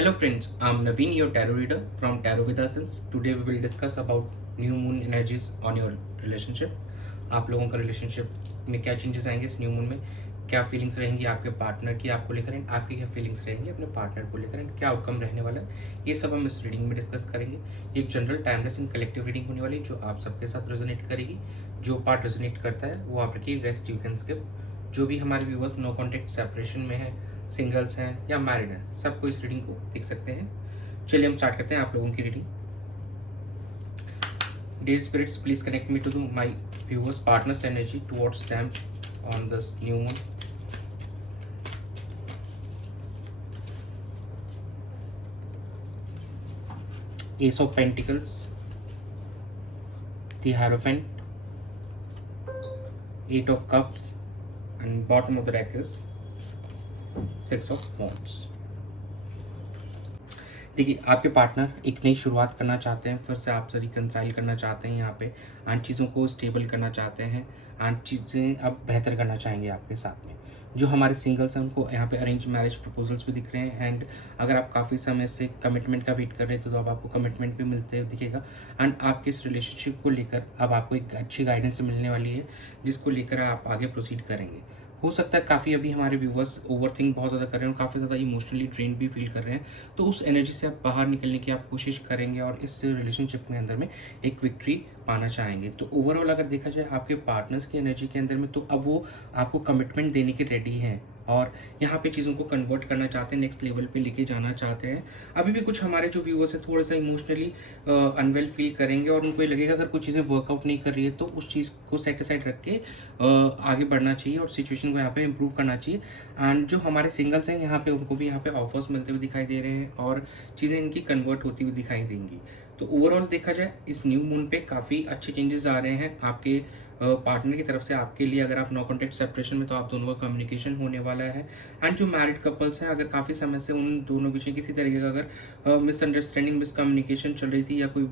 Hello friends, I'm Naveen, your tarot reader from Tarot with Essence. Today we will discuss about new moon energies on your relationship. आप लोगों का relationship में क्या changes आएंगे इस new moon में, क्या फीलिंग्स रहेंगी आपके पार्टनर की आपको लेकर, एंड आपकी क्या फीलिंग्स रहेंगी अपने पार्टनर को लेकर, एंड क्या आउटकम रहने वाला है, ये सब हम इस रीडिंग में डिस्कस करेंगे। एक general timeless and collective reading होने वाली है जो आप सबके साथ रेजोनेट करेगी। जो पार्ट रेजोनेट करता है वो आप रखिए, रेस्ट यू कैन स्किप। जो भी हमारे व्यूवर्स नो कॉन्टेक्ट सेपरेशन में है, सिंगल्स हैं या मैरिड हैं, सबको इस रीडिंग को देख सकते हैं। चलिए हम स्टार्ट करते हैं आप लोगों की reading. Dear spirits, please connect me to my viewers' partners' energy towards them on this new moon. Ace of Pentacles, the Hierophant, Eight of Cups, and bottom of the deck is Six of Wands. देखिए, आपके partner एक नई शुरुआत करना चाहते हैं, फिर से आपसे रिकनसाइल करना चाहते हैं यहाँ पे, एंड चीज़ों को स्टेबल करना चाहते हैं, एंड चीज़ें अब बेहतर करना चाहेंगे आपके साथ में। जो हमारे सिंगल्स हैं उनको यहाँ पे अरेंज मैरिज प्रपोजल्स भी दिख रहे हैं, एंड अगर आप काफ़ी समय से कमिटमेंट का वेट कर रहे थे तो अब आपको कमिटमेंट भी मिलते हुए दिखेगा। एंड आपके इस रिलेशनशिप को लेकर अब आपको एक अच्छी गाइडेंस मिलने वाली है जिसको लेकर आप आगे प्रोसीड करेंगे। हो सकता है काफ़ी अभी हमारे व्यूवर्स ओवरथिंक बहुत ज़्यादा कर रहे हैं और काफ़ी ज़्यादा इमोशनली ड्रेन भी फील कर रहे हैं, तो उस एनर्जी से आप बाहर निकलने की आप कोशिश करेंगे और इस रिलेशनशिप में अंदर में एक विक्ट्री पाना चाहेंगे। तो ओवरऑल अगर देखा जाए आपके पार्टनर्स की एनर्जी के अंदर में, तो अब वो आपको कमिटमेंट देने के रेडी हैं और यहाँ पे चीज़ों को कन्वर्ट करना चाहते हैं, नेक्स्ट लेवल पे लेके जाना चाहते हैं। अभी भी कुछ हमारे जो व्यूअर्स हैं थोड़ा सा इमोशनली अनवेल फील करेंगे और उनको ये लगेगा अगर कोई चीज़ें वर्कआउट नहीं कर रही है तो उस चीज़ को सेट साइड रख के आगे बढ़ना चाहिए और सिचुएशन को यहाँ पे इम्प्रूव करना चाहिए। एंड जो हमारे सिंगल्स हैं यहाँ पे उनको भी यहाँ पे ऑफर्स मिलते हुए दिखाई दे रहे हैं और चीज़ें इनकी कन्वर्ट होती हुई दिखाई देंगी। तो ओवरऑल देखा जाए इस न्यू मून पे काफ़ी अच्छे चेंजेस आ रहे हैं आपके पार्टनर की तरफ से आपके लिए। अगर आप नो कॉन्टेक्ट सेपरेशन में तो आप दोनों का कम्युनिकेशन होने वाला है। एंड जो मैरिड कपल्स हैं, अगर काफ़ी समय से उन दोनों बीच में किसी तरीके का अगर मिसअंडरस्टैंडिंग मिसकम्युनिकेशन चल रही थी या कोई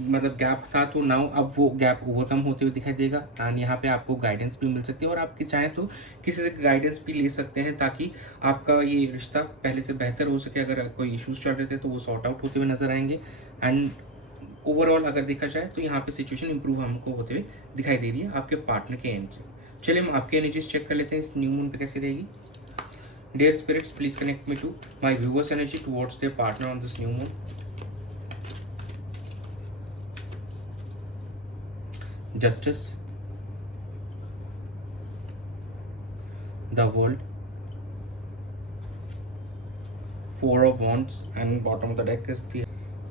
मतलब गैप था, तो नाउ अब वो गैप ओवरकम होते हुए दिखाई देगा। एंड यहाँ पे आपको गाइडेंस भी मिल सकती है और आप चाहें तो किसी से गाइडेंस भी ले सकते हैं ताकि आपका ये रिश्ता पहले से बेहतर हो सके। अगर कोई इश्यूज चल रहे थे तो वो सॉर्ट आउट होते हुए नजर आएंगे। एंड ओवरऑल अगर देखा जाए तो यहाँ पे सिचुएशन इंप्रूव हमको होते हुए दिखाई दे रही है आपके पार्टनर के एंड से। चलिए हम आपकी एनर्जीज चेक कर लेते हैं इस न्यू मून पे कैसी रहेगी। Dear spirits, please connect me to my viewers energy towards their partner on this new moon. Justice, the world, four of wands, and bottom of the deck is the,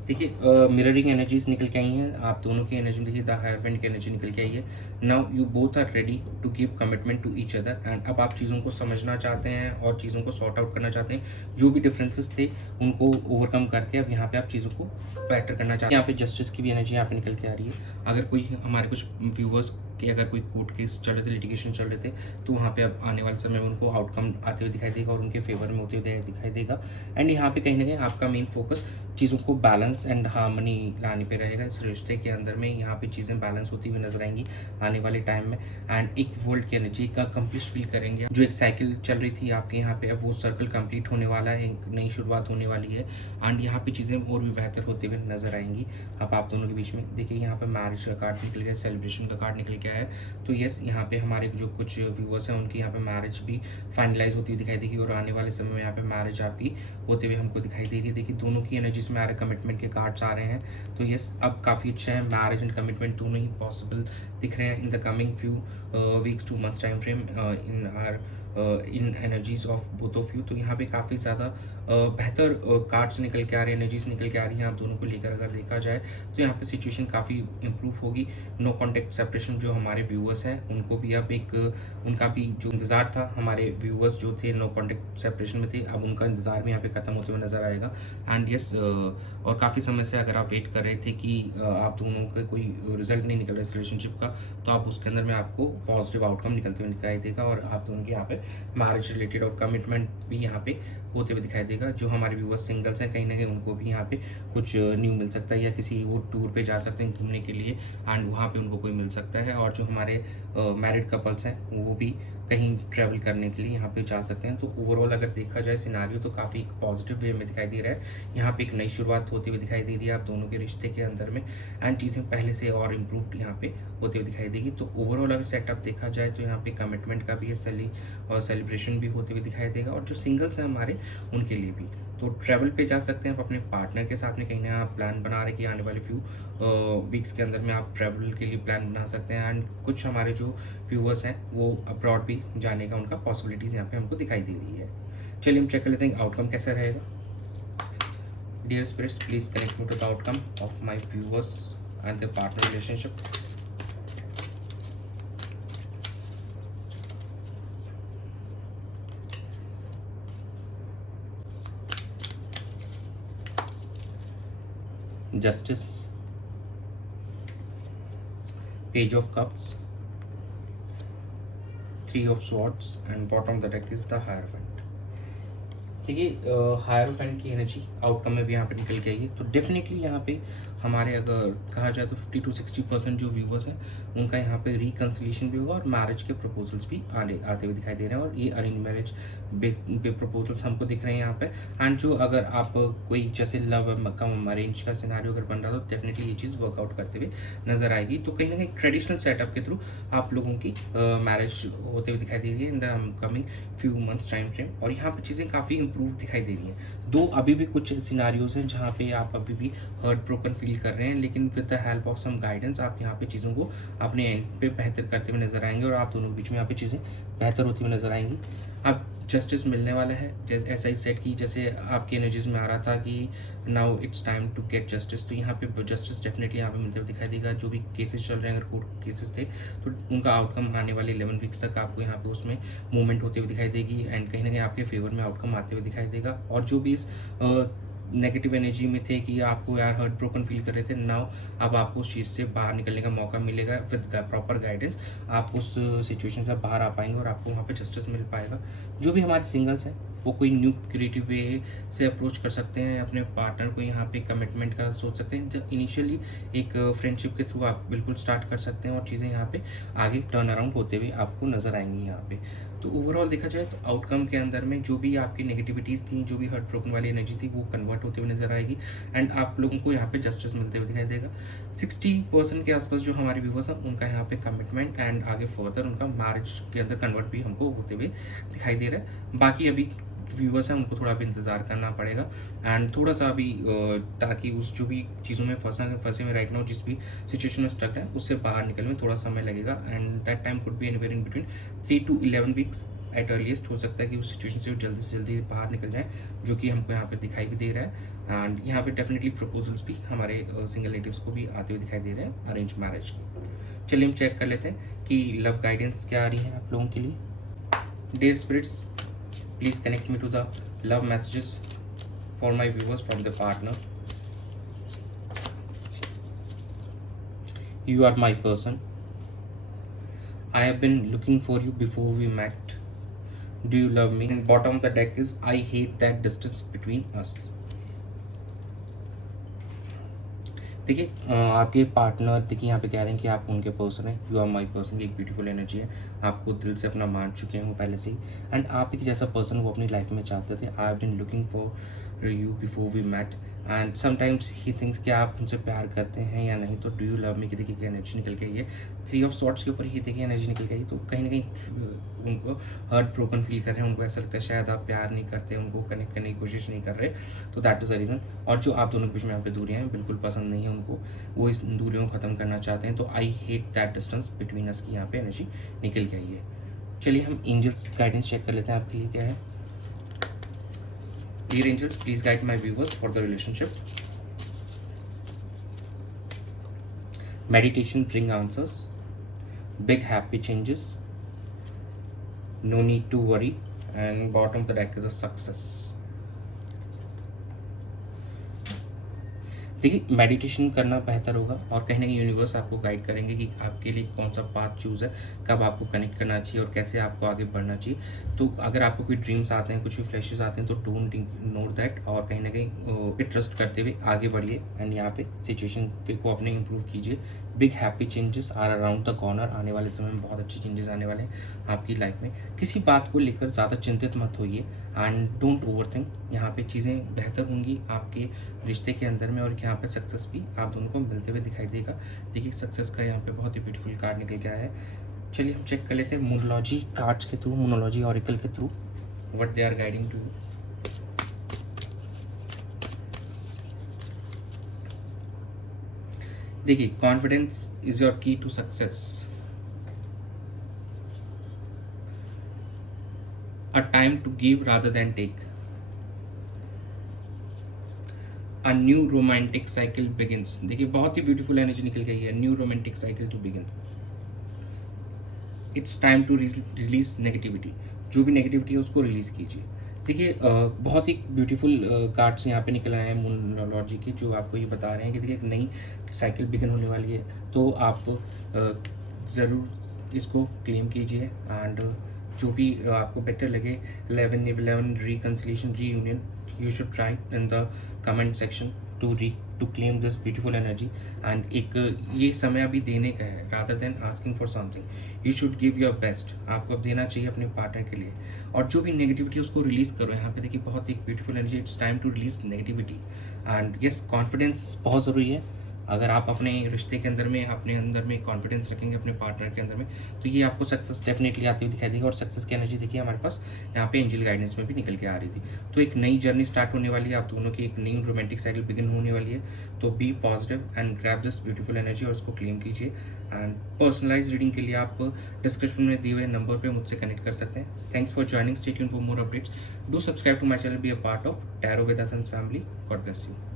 देखिए mirroring energies निकल के आई हैं आप दोनों की energy. देखिए the हायरफेंट की energy निकल के आई है। Now you both are ready to give commitment to each other, and अब आप चीज़ों को समझना चाहते हैं और चीज़ों को सॉर्ट आउट करना चाहते हैं। जो भी डिफरेंसेस थे उनको ओवरकम करके अब यहाँ पे आप चीज़ों को बेटर करना चाहते हैं। यहाँ पे जस्टिस की भी एनर्जी यहाँ पे निकल के आ रही है। अगर कोई हमारे कुछ व्यूवर्स के अगर कोई कोर्ट केस चल रहे थे, लिटिगेशन चल रहे थे, तो वहाँ पे अब आने वाले समय में उनको आउटकम आते हुए दिखाई देगा और उनके फेवर में होते हुए दिखाई देगा। एंड यहाँ पे कहीं ना कहीं आपका मेन फोकस चीज़ों को बैलेंस एंड हार्मनी लाने पे रहेगा। इस रिश्ते के अंदर में यहाँ पे चीज़ें बैलेंस होती हुई नजर आएंगी आने वाले टाइम में। एंड एक वर्ल्ड की एनर्जी का कंप्लीट फील करेंगे। जो एक साइकिल चल रही थी आपके यहाँ पे, अब वो सर्कल कंप्लीट होने वाला है, एक नई शुरुआत होने वाली है। एंड यहाँ पे चीज़ें और भी बेहतर होते हुए नजर आएंगी अब आप दोनों के बीच में। देखिए यहाँ पे मैरिज का कार्ड निकल गया, सेलिब्रेशन का कार्ड निकल के आया है। तो यस, यहाँ पे हमारे जो कुछ व्यूवर्स हैं उनकी यहाँ पे मैरिज भी फाइनलाइज होती हुई दिखाई देगी और आने वाले समय में यहाँ पे मैरिज आपकी होते हुए हमको दिखाई दे रही है। देखिए दोनों की एनर्जीज में आ रहे कमिटमेंट के कार्ड्स आ रहे हैं। तो यस, अब काफ़ी अच्छा है, मैरिज एंड कमिटमेंट दोनों ही पॉसिबल दिख रहे हैं in the coming few weeks to months time frame in are in energies of both of you. तो यहाँ पे काफ़ी ज़्यादा बेहतर कार्ड्स निकल के आ रहे हैं, एनर्जीज निकल के आ रही हैं आप दोनों को लेकर। अगर देखा जाए तो यहाँ पे सिचुएशन काफ़ी इंप्रूव होगी। नो कॉन्टेक्ट सेपरेशन जो हमारे व्यूअर्स हैं उनको भी अब एक उनका भी जो इंतज़ार था, हमारे व्यूअर्स जो थे नो कॉन्टेक्ट सेपरेशन में थे, अब उनका इंतज़ार भी यहाँ पे ख़त्म होते हुए नजर आएगा। एंड यस, और काफ़ी समय से अगर आप वेट कर रहे थे कि आप दोनों का कोई रिजल्ट नहीं निकल रहा इस रिलेशनशिप का, तो आप उसके अंदर में आपको पॉजिटिव आउटकम निकलते हुए दिखाई देगा और आप दोनों के यहाँ पे मैरिज रिलेटेड और कमिटमेंट भी यहाँ पे होते हुए दिखाई देगा। जो हमारे व्यूअर्स सिंगल्स हैं कहीं ना कहीं उनको भी यहाँ पे कुछ न्यू मिल सकता है या किसी वो टूर पे जा सकते हैं घूमने के लिए, एंड वहाँ पे उनको कोई मिल सकता है। और जो हमारे मैरिड कपल्स हैं वो भी कहीं ट्रैवल करने के लिए यहाँ पे जा सकते हैं। तो ओवरऑल अगर देखा जाए सिनारियो तो काफ़ी पॉजिटिव वे में दिखाई दे रहा है। यहाँ पे एक नई शुरुआत होती हुई दिखाई दे रही है आप दोनों के रिश्ते के अंदर में, एंड चीज़ें पहले से और इम्प्रूव यहाँ पे होते हुए दिखाई देगी। तो ओवरऑल अगर सेटअप देखा जाए तो यहाँ पे कमिटमेंट का भी और सेलिब्रेशन भी होते हुए दिखाई देगा, और जो सिंगल्स हैं हमारे उनके लिए भी। तो ट्रैवल पे जा सकते हैं आप अपने पार्टनर के साथ में, कहीं ना आप प्लान बना रहे कि आने वाले फ्यू वीक्स के अंदर में आप ट्रैवल के लिए प्लान बना सकते हैं। एंड कुछ हमारे जो व्यूअर्स हैं वो अब्रॉड भी जाने का उनका पॉसिबिलिटीज़ यहाँ पे हमको दिखाई दे रही है। चलिए हम चेक कर लेते हैं आउटकम कैसा रहेगा। Dear spirits, please connect me to the outcome of my viewers and the partner relationship. Justice, Page of Cups, Three of Swords, and bottom of the deck is the Hierophant। देखिए hierophant की energy outcome में भी यहाँ पे निकल के आई है। तो डेफिनेटली यहाँ पे हमारे अगर कहा जाए तो 50 to 60% जो व्यूवर्स हैं उनका यहाँ पे रिकन्सिलिएशन भी होगा, और मैरिज के प्रपोजल्स भी आते हुए दिखाई दे रहे हैं, और ये अरेंज मैरिज बेस पे प्रपोजल्स हमको दिख रहे हैं यहाँ पे। एंड जो अगर आप कोई जैसे लव कम अरेंज का सिनारियो अगर बन रहा तो डेफिनेटली ये चीज़ वर्कआउट करते हुए नजर आएगी। तो कहीं ना कहीं ट्रेडिशनल सेटअप के थ्रू आप लोगों की मैरिज होते हुए दिखाई दे रही है इन the coming few months time frame, और यहाँ पर चीज़ें काफ़ी इंप्रूव दिखाई दे रही हैं। दो अभी भी कुछ सिनारियोज हैं जहाँ पे आप अभी भी हर्ट ब्रोकन फील कर रहे हैं, लेकिन with the help of some guidance आप यहाँ पे चीज़ों को अपने एंड पे बेहतर करते हुए नजर आएंगे, और आप दोनों के बीच में यहाँ पे चीज़ें बेहतर होती हुई नजर आएंगी। अब जस्टिस मिलने वाला है, जैसे ऐसा ही सेट की जैसे आपकी एनर्जीज में आ रहा था कि now it's time to get justice, तो यहाँ पे जस्टिस डेफिनेटली यहाँ पे मिलते हुए दिखाई देगा। जो भी केसेस चल रहे हैं, अगर कोर्ट केसेस थे तो उनका आउटकम आने वाले 11 वीक्स तक आपको यहाँ पे उसमें मूवमेंट होते हुए दिखाई देगी, एंड कहीं ना कहीं आपके फेवर में आउटकम आते हुए दिखाई देगा। और जो भी इस नेगेटिव एनर्जी में थे कि आपको यार हर्ट ब्रोकन फील कर रहे थे, नाउ अब आपको उस चीज़ से बाहर निकलने का मौका मिलेगा विद प्रॉपर गाइडेंस। आप उस सिचुएशन से बाहर आ पाएंगे और आपको वहाँ पे जस्टिस मिल पाएगा। जो भी हमारे सिंगल्स हैं वो कोई न्यू क्रिएटिव वे से अप्रोच कर सकते हैं अपने पार्टनर को, यहाँ पे कमिटमेंट का सोच सकते हैं। जब इनिशियली एक फ्रेंडशिप के थ्रू आप बिल्कुल स्टार्ट कर सकते हैं, और चीज़ें यहाँ पे आगे टर्न अराउंड होते हुए आपको नजर आएंगी यहाँ पे। तो ओवरऑल देखा जाए तो आउटकम के अंदर में जो भी आपकी नेगेटिविटीज़ थी, जो भी हर्ट ब्रोकन वाली एनर्जी थी, वो कन्वर्ट होते हुए नजर आएगी, एंड आप लोगों को यहाँ पे जस्टिस मिलते हुए दिखाई देगा। 60% के आसपास जो हमारे व्यूवर्स हैं उनका यहाँ पे कमिटमेंट एंड आगे फर्दर उनका मैरिज के अंदर कन्वर्ट भी हमको होते हुए दिखाई दे रहा है। बाकी अभी व्यूवर्स हैं उनको थोड़ा भी इंतज़ार करना पड़ेगा, एंड थोड़ा सा अभी ताकि उस जो भी चीज़ों में फंसे में राइट नाउ जिस भी सिचुएशन में स्टक है उससे बाहर निकलने में थोड़ा समय लगेगा, and that time could be anywhere in between 3 to 11 weeks at earliest. हो सकता है कि उस सिचुएशन से जल्दी से जल्दी बाहर निकल जाए, जो कि हमको यहाँ पे दिखाई भी दे रहा है। एंड यहाँ पे डेफिनेटली प्रपोजल्स भी हमारे सिंगल नेटिव्स को भी आते हुए दिखाई दे रहे हैं अरेंज मैरिज। चलिए हम चेक कर लेते हैं कि लव गाइडेंस क्या आ रही है आप लोगों के लिए। Dear spirits, please connect me to the love messages for my viewers from the partner. You are my person. I have been looking for you before we met. Do you love me? And bottom of the deck is I hate that distance between us. देखिए आपके partner देखिए यहाँ पे कह रहे हैं कि आप उनके पर्सन हैं, यू आर माई पर्सन की एक ब्यूटीफुल एनर्जी है। आपको दिल से अपना मान चुके हैं वो पहले से ही, एंड आप एक जैसा पर्सन वो अपनी लाइफ में चाहते थे। I have been looking for you before we met, and sometimes he thinks कि आप उनसे प्यार करते हैं या नहीं। तो डू यू लव मी की देखिए एनर्जी निकल के आई है। 3 ऑफ सॉर्ट्स के ऊपर ही देखिए एनर्जी निकल के आई, तो कहीं ना कहीं उनको हर्ट ब्रोकन फील कर रहे हैं, उनको ऐसा लगता है शायद आप प्यार नहीं करते, उनको कनेक्ट करने की कोशिश नहीं कर रहे, तो दैट इज़ द रीज़न। और जो आप दोनों के बीच में यहाँ पे दूरियाँ हैं बिल्कुल पसंद नहीं है उनको, वो इस दूरियों को ख़त्म करना चाहते हैं। तो I hate that distance between us की यहाँ पे एनर्जी निकल के आई है। चलिए हम एंजल्स गाइडेंस चेक कर लेते हैं आपके लिए क्या है। Dear angels, please guide my viewers for the relationship. Meditation bring answers. Big happy changes. No need to worry. And bottom of the deck is a success. देखिए मेडिटेशन करना बेहतर होगा, और कहीं ना कहीं यूनिवर्स आपको गाइड करेंगे कि आपके लिए कौन सा पाथ चूज़ है, कब आपको कनेक्ट करना चाहिए और कैसे आपको आगे बढ़ना चाहिए। तो अगर आपको कोई ड्रीम्स आते हैं, कुछ भी फ्लैशेस आते हैं, तो डोंट इग्नोर दैट, और कहीं ना कहीं ट्रस्ट करते हुए आगे बढ़िए, एंड यहाँ पे सिचुएशन को अपने इम्प्रूव कीजिए। Big happy changes are around the corner. आने वाले समय में बहुत अच्छे चेंजेस आने वाले हैं आपकी लाइफ में। किसी बात को लेकर ज़्यादा चिंतित मत होइए एंड डोंट ओवर थिंक। यहाँ पे चीज़ें बेहतर होंगी आपके रिश्ते के अंदर में, और यहाँ पे सक्सेस भी आप दोनों को मिलते हुए दिखाई देगा। देखिए सक्सेस का यहाँ पे बहुत ही ब्यूटीफुल कार्ड निकल के आया है। चलिए हम चेक कर लेते हैं मोनोलॉजी कार्ड्स के थ्रू, मोनोलॉजी ऑरिकल के through what they are guiding to you. देखिए confidence is your key to success, a time to give rather than take, a new romantic cycle begins. देखिए बहुत ही beautiful energy निकल गई है, new romantic cycle to begin, it's time to release negativity. जो भी negativity है उसको रिलीज कीजिए। देखिए बहुत ही ब्यूटीफुल कार्ड्स यहाँ पे निकल आए हैं मोनोलॉजी के, जो आपको ये बता रहे हैं कि देखिए एक नई साइकिल बिगिन होने वाली है, तो आप ज़रूर इसको क्लेम कीजिए। एंड जो भी आपको बेटर लगे 11/11 reconciliation reunion, you should try in the comment section two claim this beautiful energy. And एक ये समय अभी देने का है, rather than asking for something you should give your best. आपको अब देना चाहिए अपने पार्टनर के लिए, और जो भी नेगेटिविटी उसको रिलीज करो। यहाँ पे देखिए बहुत एक beautiful energy, it's time to release negativity. And yes confidence बहुत ज़रूरी है। अगर आप अपने रिश्ते के अंदर में अपने अंदर में कॉन्फिडेंस रखेंगे अपने पार्टनर के अंदर में, तो ये आपको सक्सेस डेफिनेटली आती हुई दिखाई देगी। और सक्सेस की एनर्जी देखिए हमारे पास यहाँ पे एंजल गाइडेंस में भी निकल के आ रही थी। तो एक नई जर्नी स्टार्ट होने वाली है, आप दोनों की एक नई रोमांटिक साइकिल बिगिन होने वाली है। तो be positive and grab this beautiful energy और उसको क्लेम कीजिए। एंड पर्सनलाइज रीडिंग के लिए आप डिस्क्रिप्शन में दिए हुए नंबर पर मुझसे कनेक्ट कर सकते हैं। Thanks for joining, stay tuned for more updates, do subscribe to my channel, be a part of tarot with a sons family. God bless you.